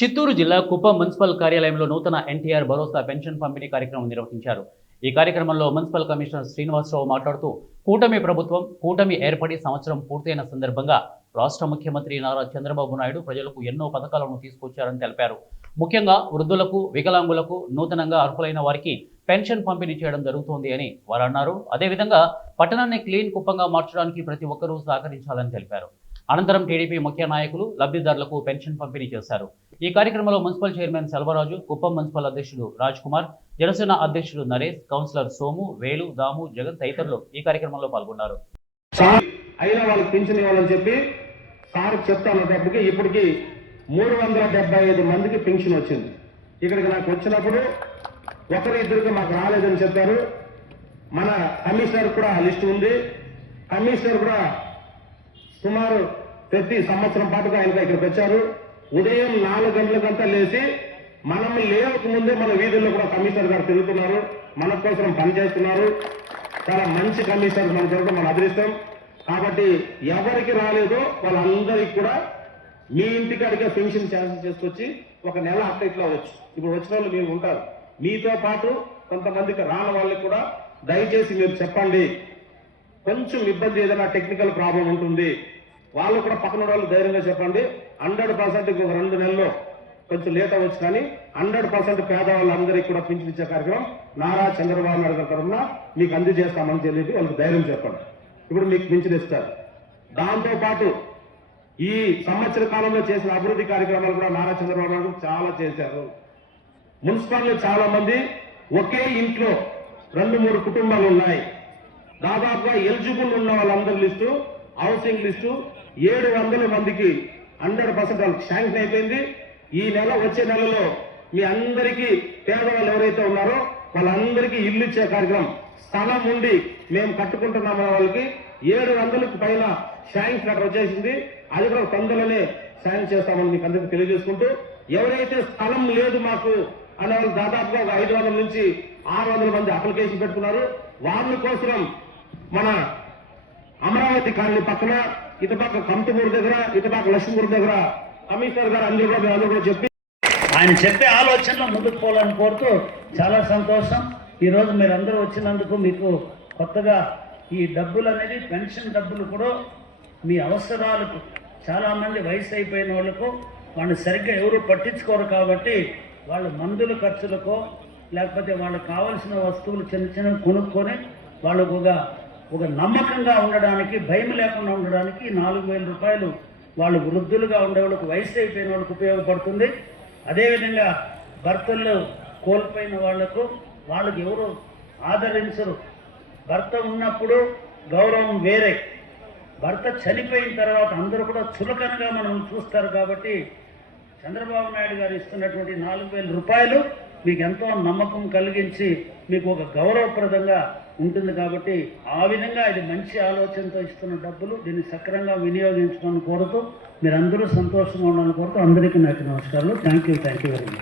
చిత్తూరు జిల్లా కుప్పం మున్సిపల్ కార్యాలయంలో నూతన ఎన్టీఆర్ భరోసా పెన్షన్ పంపిణీ కార్యక్రమం నిర్వహించారు. ఈ కార్యక్రమంలో మున్సిపల్ కమిషనర్ శ్రీనివాసరావు మాట్లాడుతూ కూటమి ఏర్పడి సంవత్సరం పూర్తయిన సందర్భంగా రాష్ట్ర ముఖ్యమంత్రి నారా చంద్రబాబు నాయుడు ప్రజలకు ఎన్నో పథకాలను తీసుకొచ్చారని తెలిపారు. ముఖ్యంగా వృద్ధులకు, వికలాంగులకు, నూతనంగా అర్హులైన వారికి పెన్షన్ పంపిణీ చేయడం జరుగుతోంది అని వారు అన్నారు. అదేవిధంగా పట్టణాన్ని క్లీన్ కుప్పంగా మార్చడానికి ప్రతి ఒక్కరూ సహకరించాలని తెలిపారు. అనంతరం టీడీపీ ముఖ్య నాయకులు లబ్ధిదారులకు పెన్షన్ పంపిణీ చేశారు. ఈ కార్యక్రమంలో municipal chairman Selvaraju, Kuppam municipal అధ్యక్షుడు రాజ్ కుమార్, జనసేన అధ్యక్షుడు నరేష్, కౌన్సిలర్ సోము, వేలు, దాము, జగన్ తదితరులు ఈ కార్యక్రమంలో పాల్గొన్నారు. అయినా వాళ్ళకి పెన్షన్ ఇవ్వాలని చెప్పి సార్ చెప్తాను. ఇప్పటికి 375 మందికి పెన్షన్ వచ్చింది. ఇక్కడికి నాకు వచ్చినప్పుడు ఒకరిద్దరికి మాకు రాలేదని చెప్పారు. మన కమిషనర్ కూడా లిస్టు ఉంది. కమిషనర్ కూడా సుమారు ప్రతి సంవత్సరం పాటుగా ఆయన ఇక్కడికి వచ్చారు. ఉదయం 4 గంటలకంతా లేచి మనం లేవక ముందే మన వీధుల్లో కూడా కమిషనర్ గారు తిరుగుతున్నారు, మన కోసం పనిచేస్తున్నారు. చాలా మంచి కమిషనర్ మన దొరకడం మన అదృష్టం. కాబట్టి ఎవరికి రాలేదో వాళ్ళందరికీ కూడా మీ ఇంటికాడికే పెన్షన్ ఛాన్సెస్ చేసుకొచ్చి ఒక నెల అట్లా ఇట్లా వచ్చు. ఇప్పుడు వచ్చిన వాళ్ళు మీరు ఉంటారు. మీతో పాటు కొంతమందికి రాని వాళ్ళకి కూడా దయచేసి మీరు చెప్పండి. కొంచెం ఇబ్బంది, ఏదైనా టెక్నికల్ ప్రాబ్లం ఉంటుంది, వాళ్ళు కూడా పక్కన వాళ్ళు ధైర్యంగా చెప్పండి. 100% ఒక 2 నెలల్లో కొంచెం లేట్ అవ్వచ్చు, కానీ 100% పేదవాళ్ళందరికీ కూడా పింఛన్ ఇచ్చే కార్యక్రమం నారా చంద్రబాబు నాయుడు గారి తరఫున మీకు అందజేస్తామని చెప్పి వాళ్ళకి ధైర్యం చెప్పండి. ఇప్పుడు మీకు పింఛన్ ఇస్తారు. దాంతో పాటు ఈ సంవత్సర కాలంలో చేసిన అభివృద్ధి కార్యక్రమాలు కూడా నారా చంద్రబాబు నాయుడు చాలా చేశారు. మున్సిపాలిటీ చాలా మంది ఒకే ఇంట్లో 2-3 కుటుంబాలు ఉన్నాయి. దాదాపుగా ఎలిజిబుల్ ఉన్న వాళ్ళందరి లిస్టు, హౌసింగ్ లిస్టు 700 మందికి 100% వాళ్ళకి శాంక్షన్ అయిపోయింది. ఈ నెల, వచ్చే నెలలో మీ అందరికీ పేదవాళ్ళు ఎవరైతే ఉన్నారో వాళ్ళందరికీ ఇల్లు ఇచ్చే కార్యక్రమం, స్థలం ఉండి మేము కట్టుకుంటున్నామన్న వాళ్ళకి 700కి పైన శాంక్షన్ లెటర్ వచ్చేసింది. అది కూడా తొందరలోనే శాంక్షన్ చేస్తామని మీకు అందరికీ తెలియజేసుకుంటూ, ఎవరైతే స్థలం లేదు మాకు అనే వాళ్ళు దాదాపుగా 500 నుంచి 600 మంది అప్లికేషన్ పెట్టుకున్నారు. వాళ్ళ కోసం మన అమరావతి కాలనీ పక్కన, ఇటుపక్క కంటుమూరు దగ్గర, ఇటుపక్క లక్ష్మూరు దగ్గర కమిషనర్ గారు అందరూ కూడా చెప్పి ఆయన చెప్పే ఆలోచనలో ముందుకు పోవాలని కోరుతూ చాలా సంతోషం. ఈరోజు మీరు అందరూ వచ్చినందుకు మీకు కొత్తగా ఈ డబ్బులు అనేది, పెన్షన్ డబ్బులు కూడా మీ అవసరాలకు, చాలామంది వయసు అయిపోయిన వాళ్ళకు వాళ్ళు సరిగ్గా ఎవరు పట్టించుకోరు. కాబట్టి వాళ్ళు మందుల ఖర్చులకో లేకపోతే వాళ్ళకు కావాల్సిన వస్తువులు చిన్న కొనుక్కొని వాళ్ళకు ఒక నమ్మకంగా ఉండడానికి, భయం లేకుండా ఉండడానికి 4,000 రూపాయలు వాళ్ళు వృద్ధులుగా ఉండే వాళ్ళకు, వయసు అయిపోయిన వాళ్ళకు ఉపయోగపడుతుంది. అదేవిధంగా భర్తలు కోల్పోయిన వాళ్లకు, వాళ్ళకి ఎవరు ఆదరించరు. భర్త ఉన్నప్పుడు గౌరవం వేరే, భర్త చనిపోయిన తర్వాత అందరూ కూడా చులకనగా మనం చూస్తారు. కాబట్టి చంద్రబాబు నాయుడు గారు ఇస్తున్నటువంటి 4,000 రూపాయలు మీకు ఎంతో నమ్మకం కలిగించి మీకు ఒక గౌరవప్రదంగా ఉంటుంది. కాబట్టి ఆ విధంగా ఇది మంచి ఆలోచనతో ఇస్తున్న డబ్బులు, దీన్ని సక్రమంగా వినియోగించమని కోరుతూ, మీరందరూ సంతోషంగా ఉండాలని కోరుతూ అందరికీ నాకు నమస్కారాలు. Thank you very much.